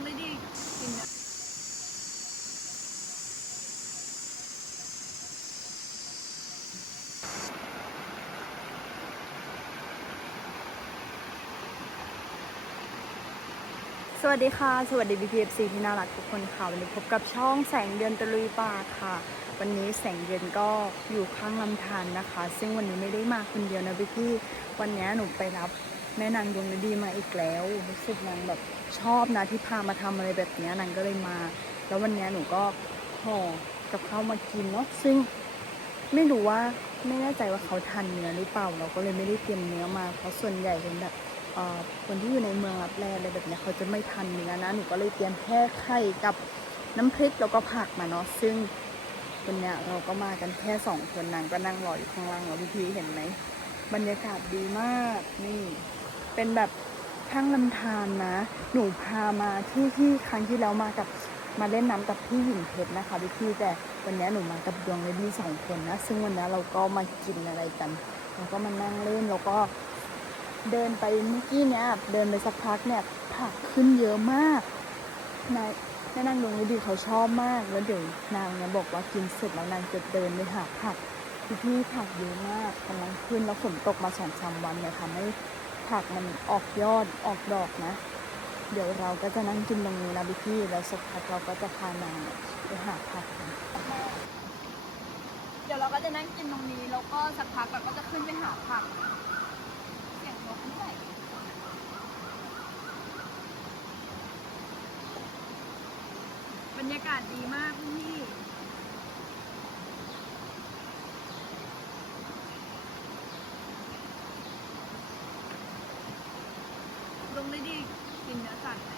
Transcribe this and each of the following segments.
งได้ดีกินนะสวัสดีค่ะ สวัสดี BPFC ที่น่ารักทุกคนค่ะ วันนี้พบกับช่องแสงเดือนตะลุยป่าค่ะ วันนี้แสงเดือนก็อยู่ข้างลำธารนะคะ ซึ่งวันนี้ไม่ได้มาคนเดียวนะพี่พี่วันนี้หนูไปรับแม่นางดวงฤดีมาอีกแล้วรู้สึกนางแบบ ชอบนะที่พามาทำอะไรแบบนี้นางก็เลยมา แล้ววันนี้หนูก็ห่อกับข้าวมากินเนาะซึ่งไม่รู้ว่าไม่แน่ใจว่าเขาทานเนื้อหรือเปล่า เราก็เลยไม่ได้เตรียมเนื้อมาเพราะส่วนใหญ่เป็นแบบคนที่อยู่ในเมืองรับแลอะไรแบบนี้เขาจะไม่ทานเนื้อนะหนูก็เลยเตรียมแค่ไข่กับน้ำพริกแล้วก็ผักมาเนาะซึ่งวันนี้เราก็มากันแค่สองคนนางก็นั่งรออยู่ข้างล่างเราพี่พีเห็นไหมบรรยากาศดีมากนี่ เป็นแบบ ข้างลำธารนะ หนูพามาที่ที่ครั้งที่แล้วมากับมาเล่นน้ำกับพี่หญิงเพชรนะคะพี่พี่แต่วันนี้หนูมากับดวงเลดี้สองคนนะ ซึ่งวันนี้เราก็มากินอะไรกันเราก็มานั่งเล่นแล้วก็เดินไปเมื่อกี้เนี้ยเดินไปสักพักเนี่ยผักขึ้นเยอะมากนายแม่นางดวงฤดีเขาชอบมากแล้วเดี๋ยวนางเนี่ยบอกว่ากินเสร็จแล้วนางจะเดินไปหาผักพี่พี่ผักเยอะมากกำลังขึ้นแล้วฝนตกมาสองสามวันเนี่ยทำให้ ผักมันออกยอดออกดอกนะ เดี๋ยวเราก็จะนั่งกินตรงนี้นะพี่พี่แล้วสักพักเราก็จะพานางไปหาผักกันเดี๋ยวเราก็จะนั่งกินตรงนี้แล้วก็สักพักเราก็จะขึ้นไปหาผักเสียงนกด้วยบรรยากาศดีมากพี่ลงได้ดีกินเนื้อสัตว์ไหม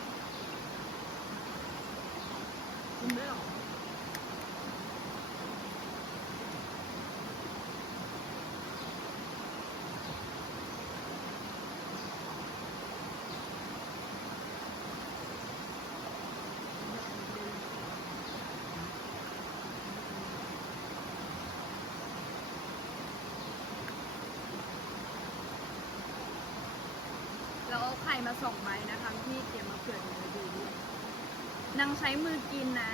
กินด้วยเหรอ เราเอาไข่มาสองใบนะคะพี่เตรียมมาเผื่อดูมาดูด้วย นางใช้มือกินนะ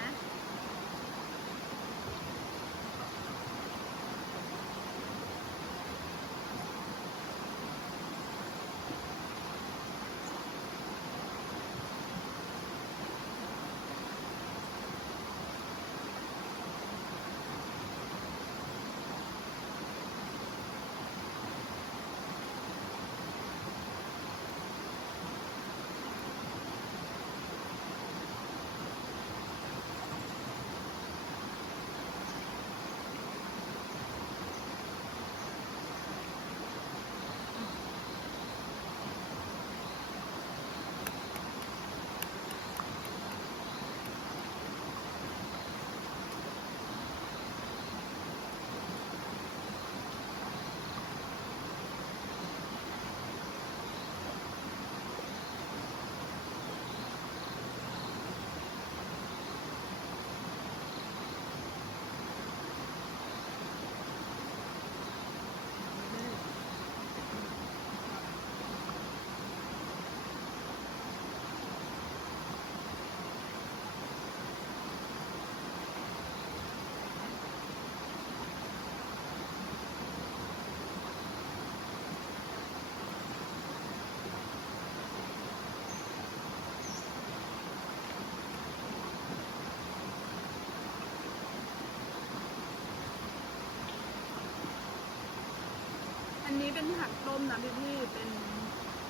อั นี้เป็นผักต้มนะพี่พี่ๆเป็น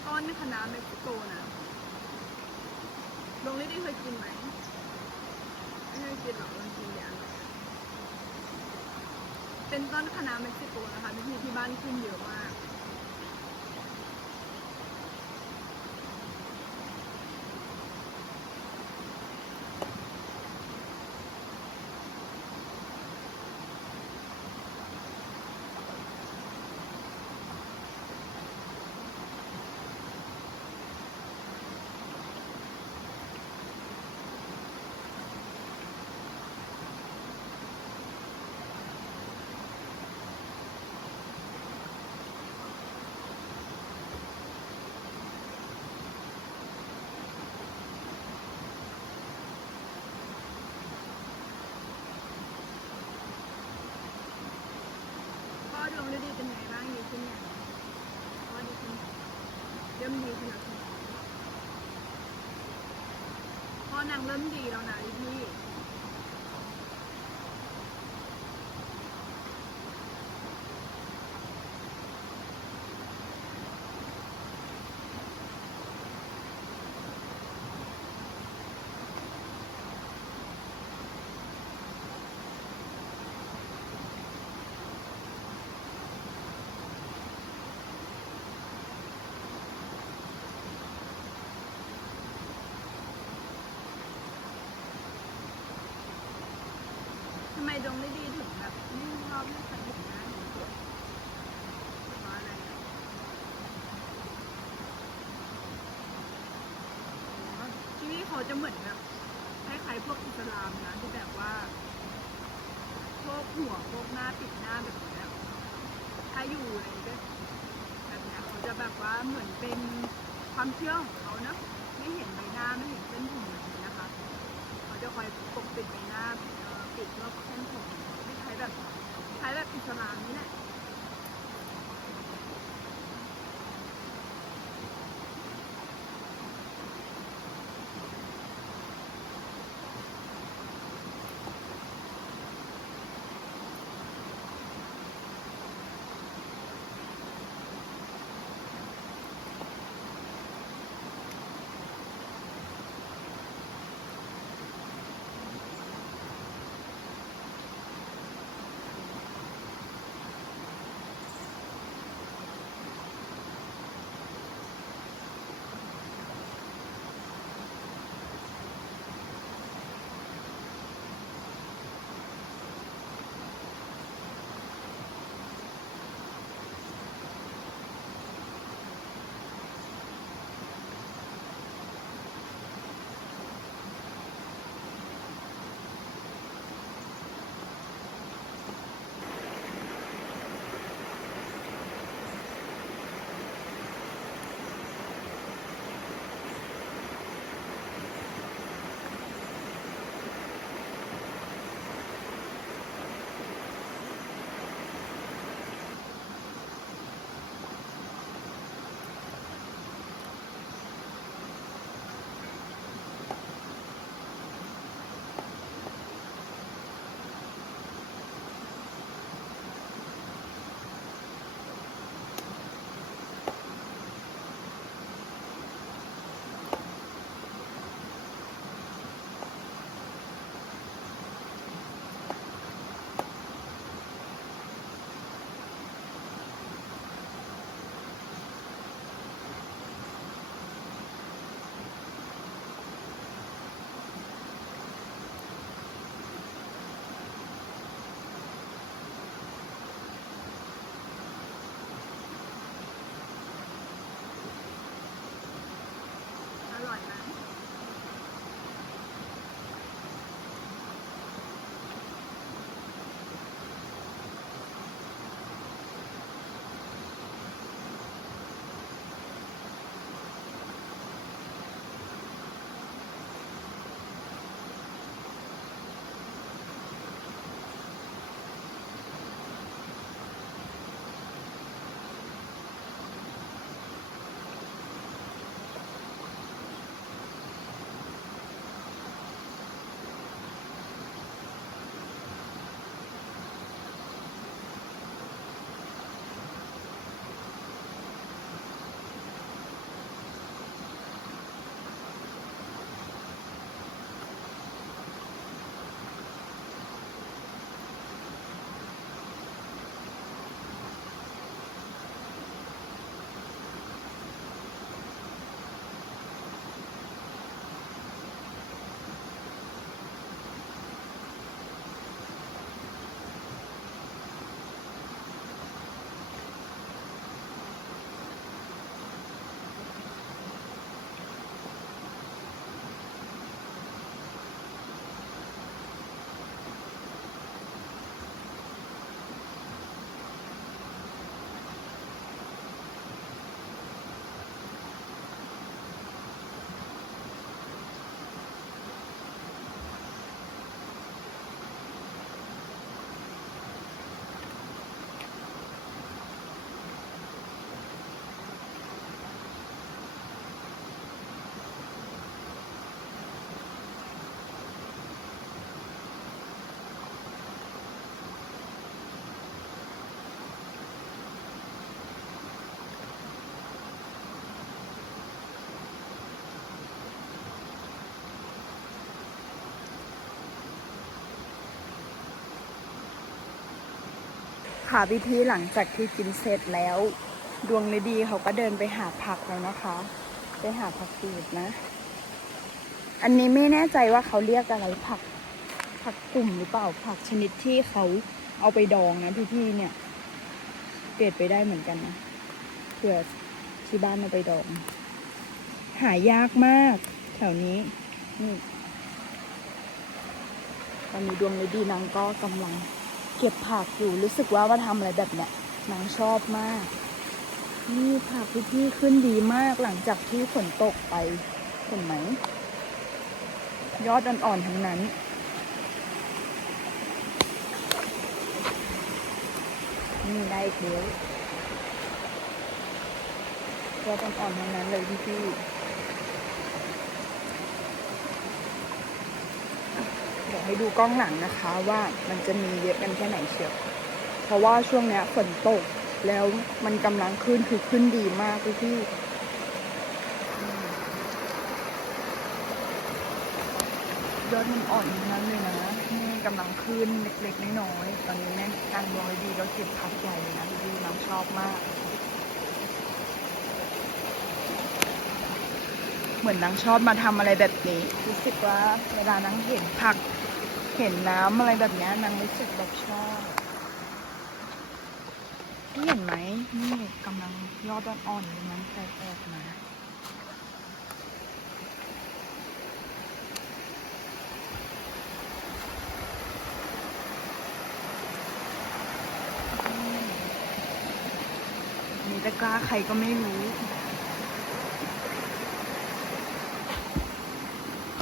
ต้นคะน้าเม็กซิโกนะลงนี่ได้เคยกินไหมไม่เคยกินหรอกลองกินอย่างเป็นต้นคะน้าเม็กซิโกนะคะพี่พี่ๆที่บ้านขึ้นเยอะมาก เริ่มดีแล้วนะพี่ ทำไมดวงไม่ดีถึงแบบไม่ชอบให้ใครเห็นหน้าหนูเลยเพราะอะไรอะอ๋อที่นี่เขา จะเหมือนแบบคล้ายๆพวกอิสลามนะที่แบบว่าพวกหัวพวกหน้าปิดหน้าแบบเนี้ยถ้าอยู่ในแบบแบบเนี้ยเขาจะแบบว่าเหมือนเป็นความเชื่อของเขาเนอะไม่เห็นใบหน้าไม่เห็นเส้นผมแบบนี้นะคะ เขาจะคอยปกปิดใบหน้าเอ่อปิดรอบเส้นผมไม่ใช้แบบใช้แบบอิสลามนี่แหละ ค่ะพี่พี่หลังจากที่กินเสร็จแล้ว ดวงฤดีเขาก็เดินไปหาผักแล้วนะคะ ไปหาผักกูดนะ อันนี้ไม่แน่ใจว่าเขาเรียกอะไรผัก ผักกลุ่มหรือเปล่าผักชนิดที่เขาเอาไปดองนะพี่พี่เนี่ยเปลี่ยนไปได้เหมือนกันนะเผื่อที่บ้านเอาไปดอง หายากมาก แถวนี้นี่ตอนนี้ดวงฤดีนางก็กำลัง เก็บผักอยู่รู้สึกว่าว่าทำอะไรแบบเนี้ยนางชอบมาก นี่ผักพี่พี่ขึ้นดีมากหลังจากที่ฝนตกไปเห็นไหม ยอดอ่อนๆทั้งนั้นนี่ได้เดียวยอดอ่อนๆทั้งนั้นเลยพี่พี่ๆเดี๋ยว ให้ดูกล้องหลังนะคะว่ามันจะมีเยอะกันแค่ไหนเชียว เพราะว่าช่วงนี้ฝนตกแล้วมันกำลังขึ้นคือขึ้นดีมากพี่พี่ยอดมันอ่อนทั้งนั้นเลยนะนี่กำลังขึ้นเล็กๆน้อยๆตอนนี้แม่นางรอยดีก็เก็บพักใหญ่เลยนะพี่พี่นางชอบมาก เหมือนนางชอบมาทำอะไรแบบนี้รู้สึกว่าเวลานางเห็นผัก เห็นน้ำอะไรแบบนี้นางรู้สึกแบบชอบเห็นไหมนี่กำลังยอดอ่อนๆเลยมันแตกออกมามีตะกร้าใครก็ไม่รู้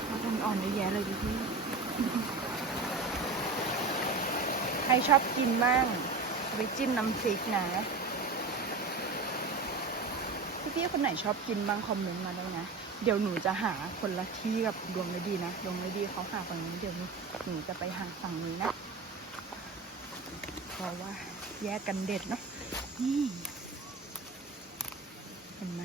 ยอดอ่อนๆเยอะแยะเลยพี่พี่ใคร ชอบกินบ้างไปจิ้มน้ำพริกนะ พี่ๆคนไหนชอบกินบ้างคอมเมนต์มาด้วนะ เดี๋ยวหนูจะหาคนละที่กับดวงฤดีนะ ดวงฤดีเขาหาฝั่งนี้เดี๋ยวหนูหนูจะไปหาฝั่งนี้นะ เพราะว่าแยกกันเด็ดเนาะ นี่ เห็นไหม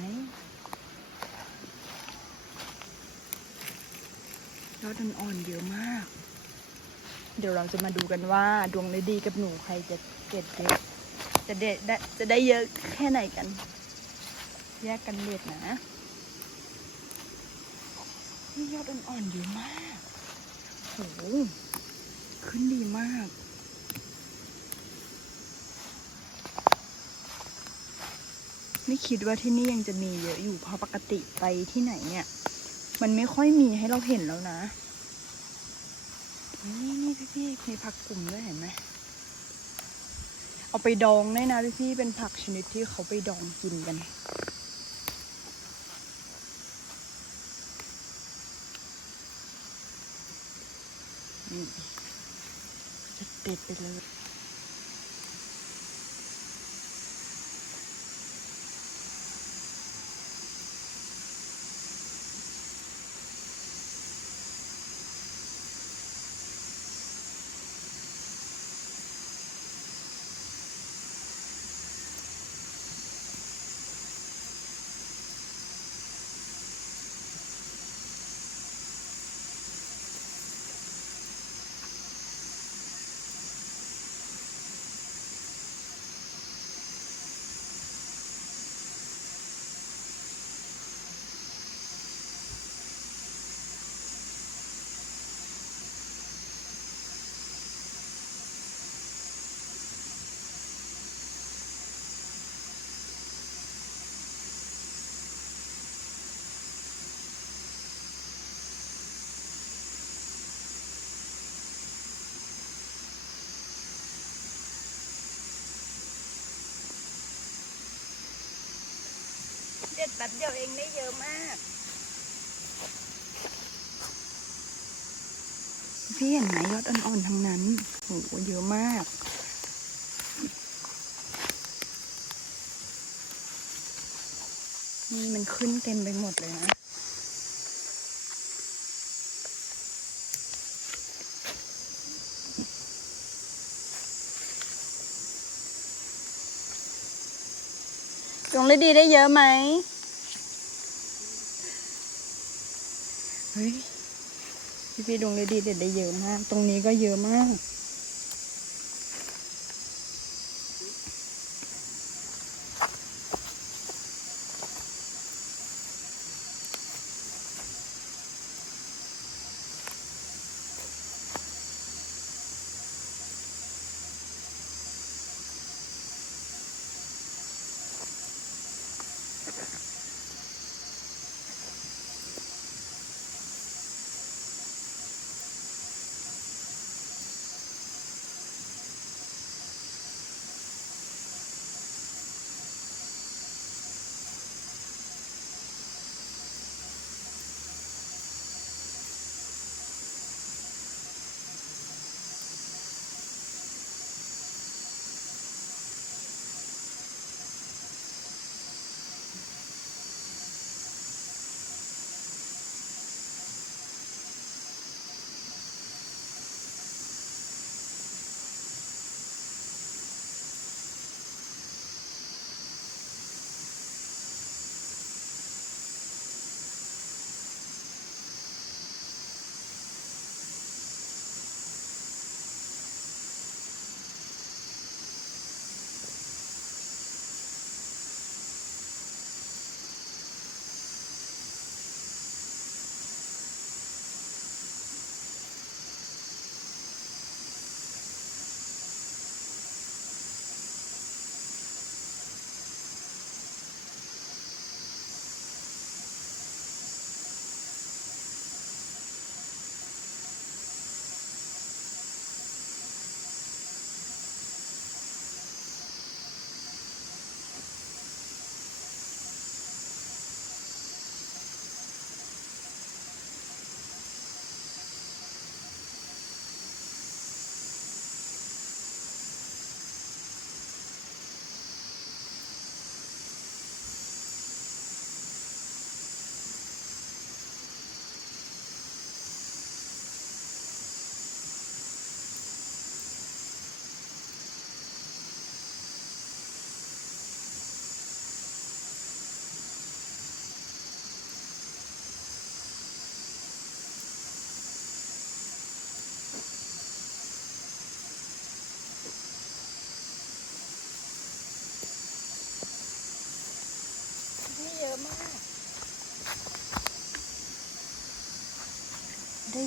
ยอดอ่อนๆเยอะมาก เดี๋ยวเราจะมาดูกันว่าดวงฤดีกับหนูใครจะเด็ดเยอะจะเด็ดได้จะได้เยอะแค่ไหนกัน แยกกันเด็ดนะนี่ยอดอ่อนๆเยอะมากโหขึ้นดีมากไม่คิดว่าที่นี่ยังจะมีเยอะอยู่เพราะปกติไปที่ไหนเนี่ย มันไม่ค่อยมีให้เราเห็นแล้วนะ นี่นี่พี่พี่ๆมีผักกลุ่มด้วยเห็นไหมเอาไปดองได้นะพี่พี่ๆเป็นผักชนิดที่เขาไปดองกินกัน นี่จะเด็ดไปเลย แป๊บเดียวเองได้เยอะมาก พี่เห็นไหมยอดอ่อนๆทั้งนั้นโหเยอะมาก นี่มันขึ้นเต็มไปหมดเลยนะจงฤดีได้เยอะไหม เฮ้ยพี่พี่ดวงฤดีเด็ดได้เยอะมาก ตรงนี้ก็เยอะมาก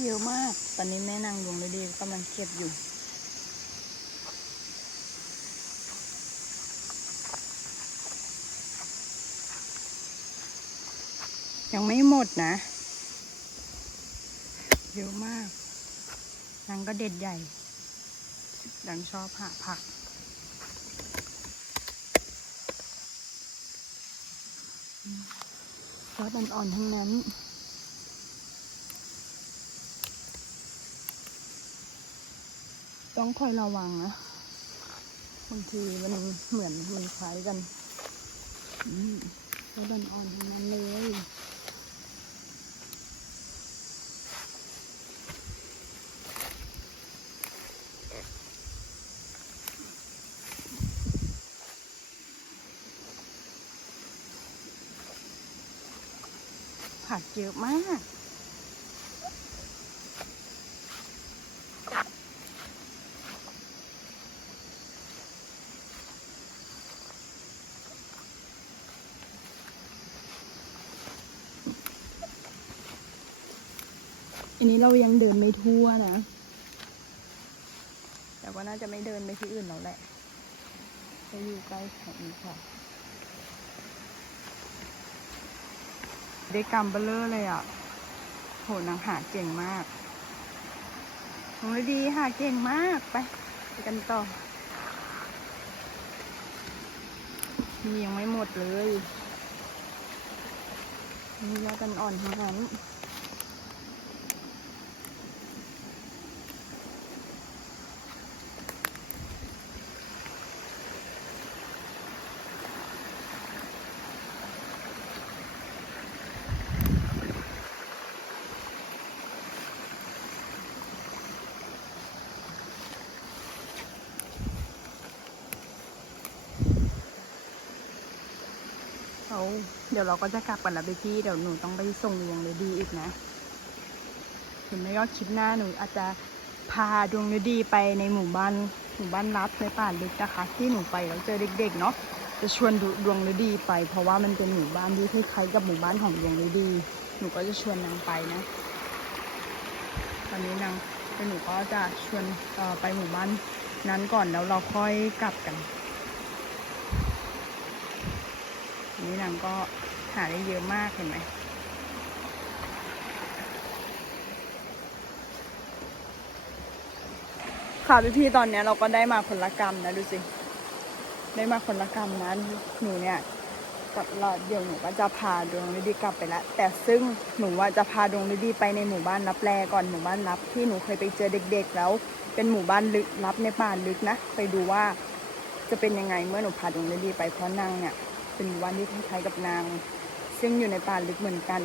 เยอะมาก ตอนนี้แม่นางดวงฤดีกำลังเก็บอยู่ ยังไม่หมดนะ เยอะมาก นางก็เด็ดใหญ่ ดังชอบหาผักยอดอ่อนๆทั้งนั้น ต้องคอยระวังนะบางทีมันเหมือนมันคล้ายกันอืมยอดอ่อนๆทั้งนั้นเลยผักเยอะมาก อันนี้เรายังเดินไม่ทั่วนะ แต่ว่าน่าจะไม่เดินไปที่อื่นแล้วแหละจะอยู่ใกล้แถวนี้ค่ะ ได้กำเบลเลอร์เลยอะโหนางหาเก่งมากโหดีหาเก่งมากไป ไปกันต่อนี่ยังไม่หมดเลยนี่ยอดกันอ่อนทั้งนั้น เขา เดี๋ยวเราก็จะกลับกันแล้วไปพี่ เดี๋ยวหนูต้องไปส่งดวงฤดีอีกนะหรือไม่ก็คลิปหน้าหนูอาจจะพาดวงฤดีไปในหมู่บ้านหมู่บ้านลับในป่าลึกนะคะ ที่หนูไปแล้วเจอเด็กๆเนาะจะชวนดวงฤดีไป เพราะว่ามันเป็นหมู่บ้านที่คล้ายๆกับหมู่บ้านของดวงฤดี หนูก็จะชวนนางไปนะ ตอนนี้นางหนูก็จะชวนไปหมู่บ้านนั้นก่อนแล้วเราค่อยกลับกันนนี้นางก็ หาได้เยอะมากเห็นไหมค่ะพี่พี่ตอนนี้เราก็ได้มาคนละกรรมนะดูสิ ได้มาคนละกรรมนะหนูเนี่ยเราเดี๋ยวหนูก็จะพาดวงฤดีกลับไปล้วแต่ซึ่งหนูว่าจะพาดวงฤดีไปในหมู่บ้านลับแลก่อนหมู่บ้านลับที่หนูเคยไปเจอเด็ก ๆ แล้ว เป็นหมู่บ้านลึกลับในป่าลึกนะ ไปดูว่าจะเป็นยังไงเมื่อหนูพาดวงฤดีไปเพราะนางเนี่ยเป็นหมู่บ้านที่คล้ายๆกับนาง ซึ่งอยู่ในป่าลึกเหมือนกัน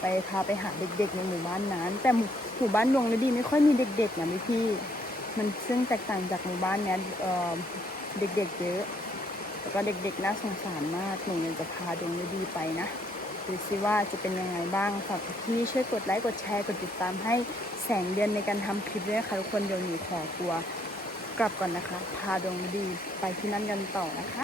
ไปพาไปหาเด็กๆในหมู่บ้านนั้น แต่หมู่บ้านดวงฤดีไม่ค่อยมีเด็กๆนะพี่พี่มันซึ่งแตกต่างจากหมู่บ้านเนี้ยเอ่อเด็กๆเยอะแล้วก็เด็กๆน่าสงสารมากหนูยังจะพาดวงฤดีไปนะดูซิว่าจะเป็นยังไงบ้างฝากพี่ช่วยกดไลค์กดแชร์กดติดตามให้แสงเดือนในการทำคลิปด้วยนะคะทุกคนเดี๋ยวหนูขอตัวกลับก่อนนะคะ พาดวงฤดีไปที่นั่นกันต่อนะคะ